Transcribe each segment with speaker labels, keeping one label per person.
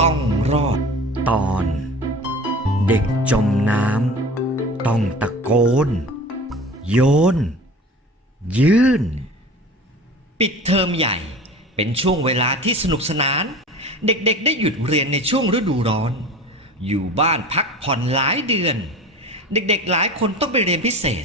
Speaker 1: ต้องรอด ตอน เด็กจมน้ำต้องตะโกน โยน ยื่น ปิดเทอมใหญ่เป็นช่วงเวลาที่สนุกสนาน เด็กๆ ได้หยุดเรียนในช่วงฤดูร้อน อยู่บ้านพักผ่อนหลายเดือน เด็กๆ หลายคนต้องไปเรียนพิเศษ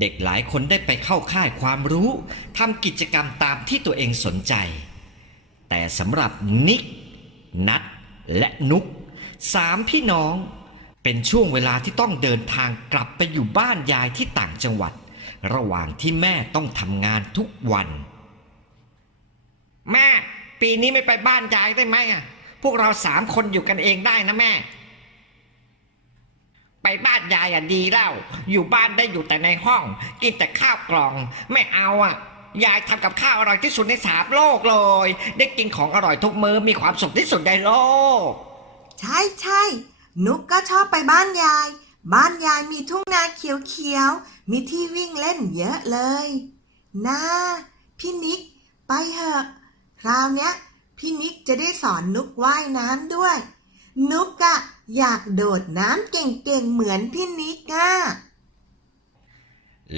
Speaker 1: เด็กหลายคนได้ไปเข้าค่ายความรู้ทำกิจกรรมตามที่ตัวเองสนใจ แต่สำหรับนิกนัด และนุกสามพี่น้อง เป็นช่วงเวลาที่ต้องเดินทางกลับไปอยู่บ้านยายที่ต่างจังหวัด ระหว่างที่แม่ต้องทำงานทุกวัน แม่ ปีนี้ไม่ไปบ้านยายได้ไหมอะพวกเราสามคนอยู่กันเองได้นะแม่ ไปบ้านยายอะดีแล้ว อยู่บ้านได้อยู่แต่ในห้อง กินแต่ข้าวกล่อง ไม่เอาอะ ยายทำกับข้าวอร่อยที่สุดในสามโลกเลย ได้กินของอร่อยทุกมือมีความสุขที่สุดในโลก
Speaker 2: ใช่ใช่นุกก็ชอบไปบ้านยาย บ้านยายมีทุ่งนาเขียวๆ มีที่วิ่งเล่นเยอะเลยน่าพี่นิก ไปเถอะคราวเนี้ยพี่นิกจะได้สอนนุกว่ายน้ำด้วย นุกอะอยากโดดน้ำเก่งๆเหมือนพี่นิกอะ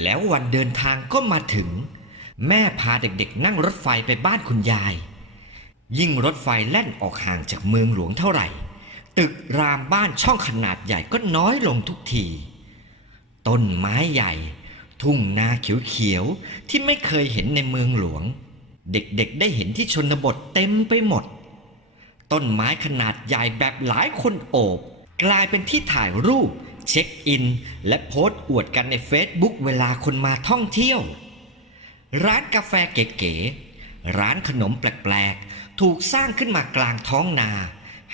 Speaker 1: แล้ววันเดินทางก็มาถึง แม่พาเด็กๆ นั่งรถไฟไปบ้านคุณยาย ยิ่งรถไฟแล่นออกห่างจากเมืองหลวงเท่าไหร่ ตึกรามบ้านช่องขนาดใหญ่ก็น้อยลงทุกที ต้นไม้ใหญ่ ทุ่งนาเขียวๆ ที่ไม่เคยเห็นในเมืองหลวง เด็กๆ ได้เห็นที่ชนบทเต็มไปหมด ต้นไม้ขนาดใหญ่แบบหลายคนโอบ กลายเป็นที่ถ่ายรูป เช็คอิน และโพสต์อวดกันในเฟซบุ๊กเวลาคนมาท่องเที่ยว ร้านกาแฟเก๋ๆ ร้านขนมแปลกๆ ถูกสร้างขึ้นมากลางท้องนา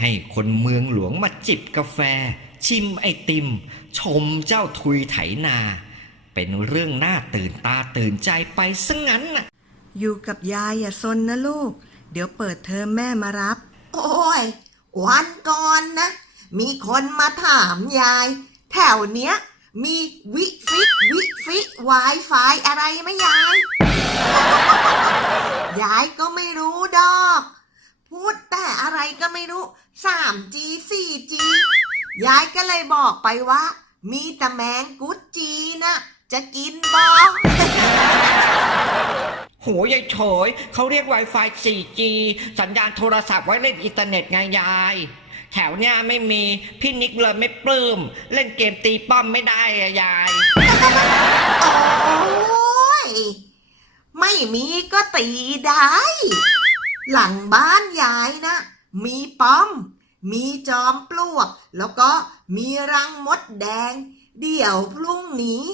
Speaker 1: ให้คนเมืองหลวงมาจิบกาแฟ ชิมไอติม ชมเจ้าทุยไถนา เป็นเรื่องน่าตื่นตาตื่นใจไปซะงั้นน่ะ
Speaker 2: อยู่กับยายอย่าซนนะลูก เดี๋ยวเปิดเทอมแม่มารับ โอ้ย วันก่อนนะ มีคนมาถามยาย แถวเนี้ย มีวิฟิวิฟิไวไฟอะไรไหมยาย ยายก็ไม่รู้ดอก พูดแต่อะไรก็ไม่รู้ 3G 4G ยายก็เลยบอกไปว่า มีแต่แมงกุดจีนะจะกินบอ
Speaker 1: โหยายโฉยเขาเรียก Wi-Fi 4G สัญญาณโทรศัพท์ไว้เล่นอินเทอร์เน็ตไงยาย แถวเนี้ยไม่มีพี่นิกเลยไม่ปลื้ม เล่นเกมตีป้อมไม่ได้อะยาย
Speaker 2: โอ้ย ไม่มีก็ตีได้ หลังบ้านยายนะ มีป้อม มีจอมปลวก แล้วก็มีรังมดแดง เดี๋ยวพรุ่งนี้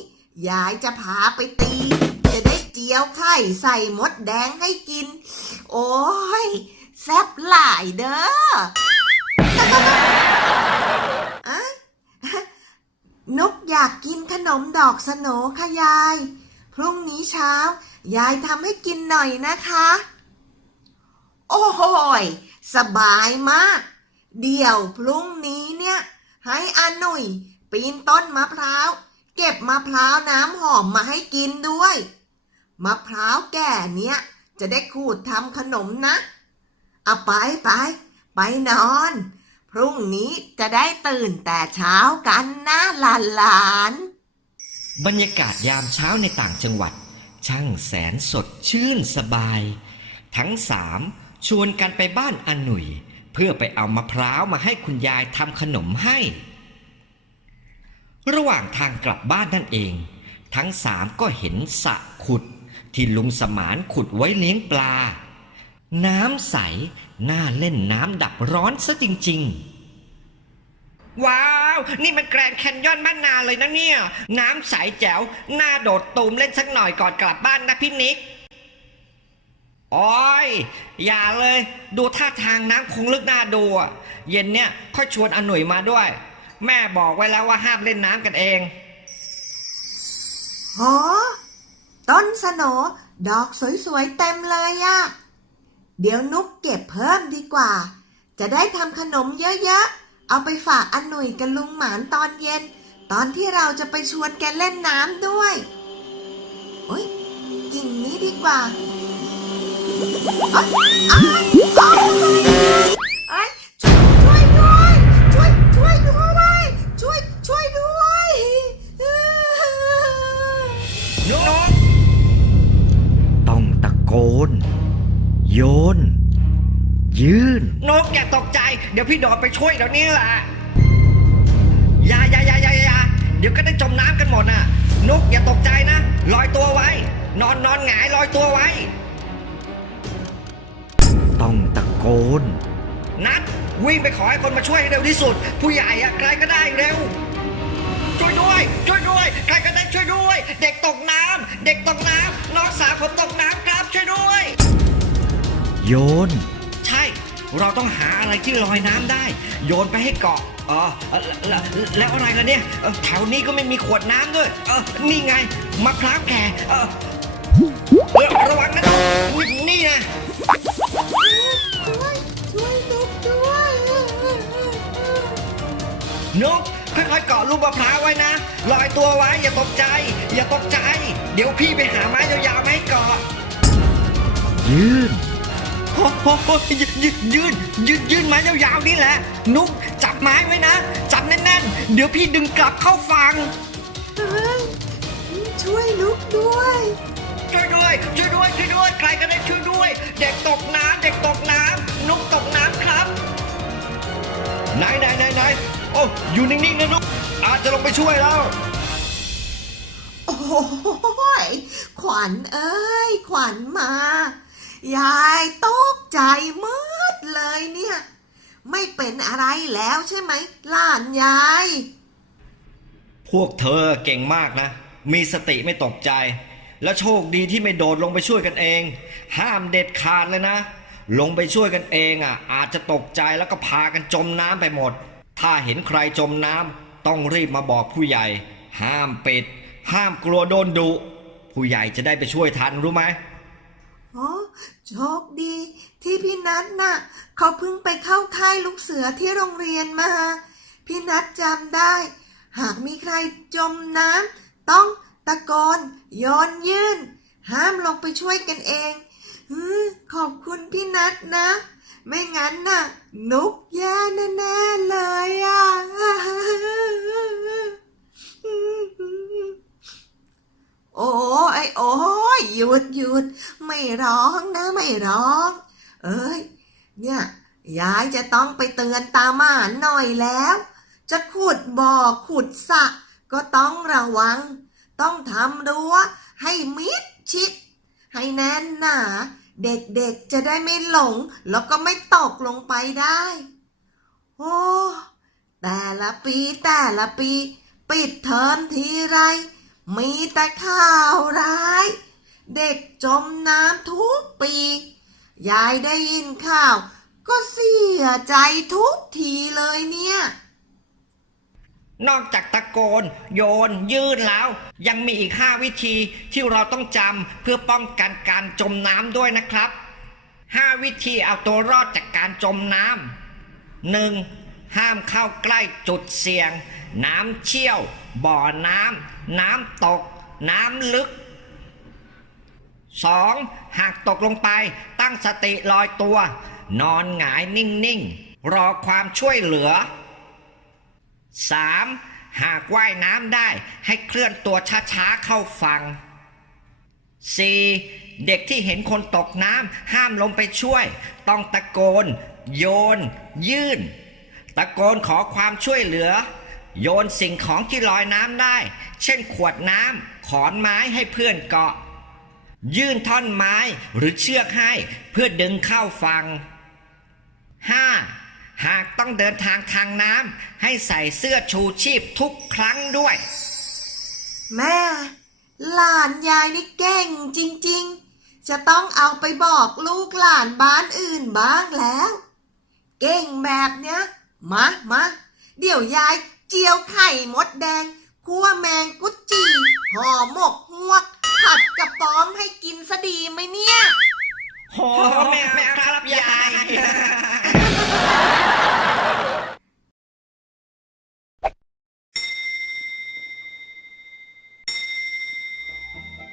Speaker 2: ยายจะพาไปตี จะได้เจียวไข่ใส่มดแดงให้กิน โอ้ย แซ่บหลายเด้ออะนกอยากกินขนมดอกสโหนค่ะยาย พรุ่งนี้เช้า ยายทำให้กินหน่อยนะคะ โอ้โหยสบายมาก เดี๋ยวพรุ่งนี้เนี่ย ให้อาหนุ่ยปีนต้นมะพร้าว เก็บมะพร้าวน้ำหอมมาให้กินด้วย มะพร้าวแก่เนี่ยจะได้ขูดทำขนมนะ เอาไปไป ไปนอน พรุ่งนี้จะได้ตื่นแต่เช้ากันนะหลานหลานๆ
Speaker 1: บรรยากาศยามเช้าในต่างจังหวัด ช่างแสนสดชื่นสบาย ทั้งสามชวนกันไปบ้านอหนุ่ยเพื่อไปเอามะพร้าวมาให้คุณยายทำขนมให้ ระหว่างทางกลับบ้านนั่นเอง ทั้งสามก็เห็นสระขุด ที่ลุงสมานขุดไว้เลี้ยงปลา น้ำใส น่าเล่นน้ำดับร้อนซะจริง ๆ ว้า นี่มันแกรนแคนยอนบ้านนาเลยนะเนี่ย น้ำใสแจ๋วหน่าโดดตูมเล่นสักหน่อยก่อนกลับบ้านนะพี่นิกโอ้ย อย่าเลย ดูท่าทางน้ำคงลึกน่าดูอะเย็นเนี่ยค่อยชวนอหนุ่ยมาด้วย แม่บอกไว้แล้วว่าห้ามเล่นน้ำกันเอง
Speaker 2: หอต้นสโหนดอกสวยๆเต็มเลยอะเดี๋ยวนุกเก็บเพิ่มดีกว่า จะได้ทำขนมเยอะๆ เอาไปฝากอันหนุ่ยกับลุงหมานตอนเย็น ตอนที่เราจะไปชวนแกเล่นน้ำด้วยโอ้ยกิ่งนี้ดีกว่าอ๊ะอ๊ะ อย่า
Speaker 1: ตกใจ เดี๋ยวพี่โดดไปช่วยเดี๋ยวนี้แหละอย่าอย่าอย่าอย่าอย่าเดี๋ยวก็ได้จมน้ำกันหมดน่ะนกอย่าตกใจนะลอยตัวไว้ นอนนอนหงายลอยตัวไว้ ต้องตะโกน นัดวิ่งไปขอให้คนมาช่วยให้เร็วที่สุด ผู้ใหญ่อะใครก็ได้เร็ว ช่วยด้วย ช่วยด้วย ใครก็ได้ช่วยด้วย เด็กตกน้ำเด็กตกน้ำน้องสาวผมตกน้ำครับช่วยด้วย โยนใช่ เราต้องหาอะไรที่ลอยน้ำได้ โยนไปให้เกาะเออแล้วแล้วอะไรกันเนี่ยเอ่อแถวนี้ก็ไม่มีขวดน้ำด้วยเออนี่ไงมะพร้าวแก่เออเออระวังนะนี่นี่นะ
Speaker 2: ช่วยช่วยนกด้วย
Speaker 1: นกค่อยๆเกาะลูกมะพร้าวไว้นะลอยตัวไว้อย่าตกใจ อย่าตกใจ เดี๋ยวพี่ไปหาไม้ยาวๆมาให้เกาะ ยืน โอ้โหยืนยืนยืนยืนยืนไม้ยาวๆนี่แหละ นุ๊กจับไม้ไว้นะ จับแน่นๆ เดี๋ยวพี่ดึงกลับเข้าฝั่ง
Speaker 2: เฮ้ยช่วยนุ๊กด้วย
Speaker 1: ช่วยด้วยช่วยด้วยช่วยด้วยใครก็ได้ช่วยด้วย เด็กตกน้ำเด็กตกน้ำนุ๊กตกน้ำครับไหนไหนไหนไหนโอ้อยู่นิ่งๆนะนุ๊กอาจจะลงไปช่วยแล้ว
Speaker 2: โอ้ยขวัญเอ้ยขวัญมา ยายตกใจมืดเลยเนี่ย ไม่เป็นอะไรแล้วใช่ไหมล้านยาย
Speaker 1: พวกเธอเก่งมากนะ มีสติไม่ตกใจ และโชคดีที่ไม่โดดลงไปช่วยกันเอง ห้ามเด็ดขาดเลยนะ ลงไปช่วยกันเองอะ อาจจะตกใจแล้วก็พากันจมน้ำไปหมด ถ้าเห็นใครจมน้ำต้องรีบมาบอกผู้ใหญ่ ห้ามปิด ห้ามกลัวโดนดุผู้ใหญ่จะได้ไปช่วยทันรู้ไหม
Speaker 2: อ๋อโชคดี ที่พี่นัทน่ะเขาเพิ่งไปเข้าค่ายลูกเสือที่โรงเรียนมา พี่นัทจำได้ หากมีใครจมน้ำต้องตะโกนโยนยื่น ห้ามลงไปช่วยกันเองอือขอบคุณพี่นัทนะ ไม่งั้นน่ะ นุกแย่แน่ๆเลยอะ โอ้ยโอ้ยหยุดหยุดไม่ ร้องนะไม่ร้อง เอ้ย เนี่ยยายจะต้องไปเตือนตามานหน่อยแล้ว จะขุดบ่อขุดสระก็ต้องระวัง ต้องทำรั้วให้มิดชิด ให้แน่นหนาเด็กๆจะได้ไม่หลง แล้วก็ไม่ตกลงไปได้ โอ้แต่ละปีแต่ละปี ปิดเทอมทีไร มีแต่ข่าวร้าย เด็กจมน้ำทุกปี ยายได้ยินข่าว ก็เสียใจทุกทีเลยเนี่ย
Speaker 1: นอกจากตะโกน โยน ยื่นแล้ว ยังมีอีก 5 วิธีที่เราต้องจำเพื่อป้องกันการจมน้ำด้วยนะครับ 5 วิธีเอาตัวรอดจากการจมน้ำ 1. ห้ามเข้าใกล้จุดเสี่ยง น้ำเชี่ยว บ่อน้ำ น้ำตก น้ำลึก 2. หากตกลงไปตั้งสติลอยตัว นอนหงายนิ่ง ๆ รอความช่วยเหลือ 3. หากว่ายน้ำได้ให้เคลื่อนตัวช้า ๆ เข้าฝั่ง 4. เด็กที่เห็นคนตกน้ำห้ามลงไปช่วย ต้องตะโกน โยน ยื่น ตะโกนขอความช่วยเหลือ โยนสิ่งของที่ลอยน้ำได้ เช่นขวดน้ำขอนไม้ให้เพื่อนเกาะ ยื่นท่อนไม้หรือเชือกให้เพื่อดึงเข้าฝั่ง 5. หากต้องเดินทางทางน้ำให้ใส่เสื้อชูชีพทุกครั้งด้วย
Speaker 2: แม่ หลานยายนี่เก่งจริง ๆ จะต้องเอาไปบอกลูกหลานบ้านอื่นบ้างแล้ว เก่งแบบเนี้ยมามาเดี๋ยวยายเจียวไข่มดแดงคั่วแมงกุจีห่อหมกฮวก ผัดกระป๋อมให้กินซะดีไหมเนี่ย
Speaker 1: โอ้แม่แม่ครับยาย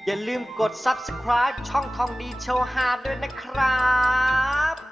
Speaker 3: อย่าลืมกด subscribe ช่องทองดีโชว์ฮาด้วยนะครับ